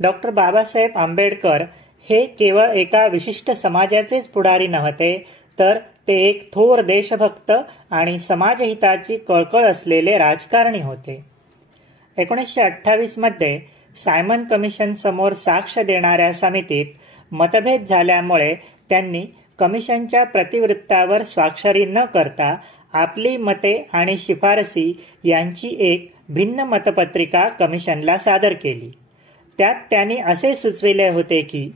Doctor Babasaheb Ambedkar हे केवळ एका विशिष्ट समाजाचेच पुढारी नव्हते, तर ते एक थोर देशभक्त आणि समाजहिताची कळकळ असलेले राजकारणी होते. 1928 मध्ये सायमन कमिशन समोर साक्ष देणाऱ्या समितीत मतभेद झाल्यामुळे त्यांनी कमिशनच्या प्रतिवृत्तावर स्वाक्षरी न करता आपली मते आणि शिफारसी यांची एक भिन्न मतपत्रिका कमिशनला सादर केली. त्यात त्यांनी असे सुचविले होते की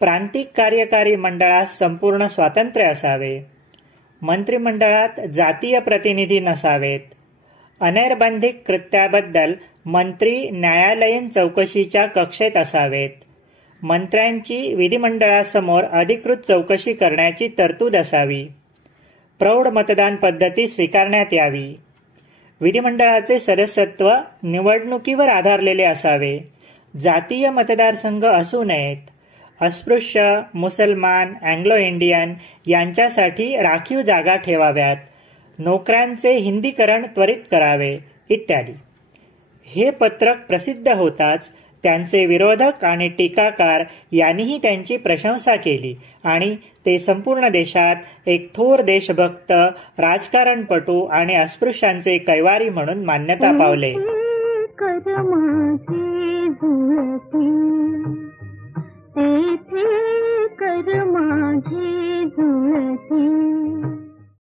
प्रांतिक कार्यकारी मंडळास संपूर्ण स्वातंत्र्य असावे, मंत्रिमंडळात जातीय प्रतिनिधी नसावेत, अनैर्बंधिक कृत्याबद्दल मंत्री न्यायालयीन चौकशीच्या कक्षेत असावेत, मंत्र्यांची विधिमंडळासमोर अधिकृत चौकशी करण्याची तरतूद असावी, प्रौढ मतदान पद्धती स्वीकारण्यात यावी, विधिमंडळाचे सदस्यत्व निवडणुकीवर आधारलेले असावे, जातीय मतदारसंघ असू नयेत, अस्पृश्य, मुसलमान, अँग्लो इंडियन यांच्यासाठी राखीव जागा ठेवाव्यात, नोकऱ्यांचे हिंदीकरण त्वरित करावे इत्यादी. हे पत्रक प्रसिद्ध होताच त्यांचे विरोधक आणि टीकाकार यांनीही त्यांची प्रशंसा केली आणि ते संपूर्ण देशात एक थोर देशभक्त, राजकारणपटू आणि अस्पृश्यांचे कैवारी म्हणून मान्यता पावले.